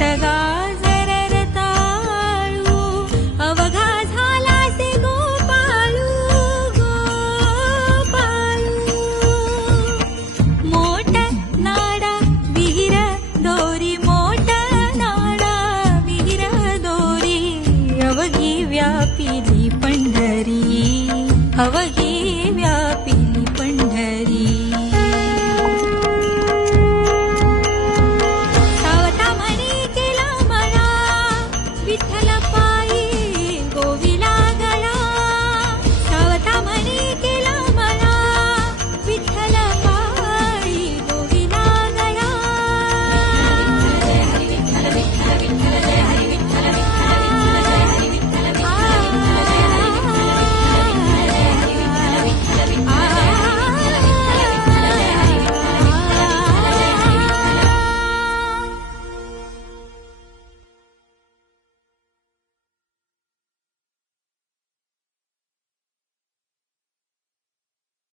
गो पालू, गो पालू। मोट नाडा दोरी, मोट नाडा दोरी, अवगी व्यापीली पण्डरी अवगी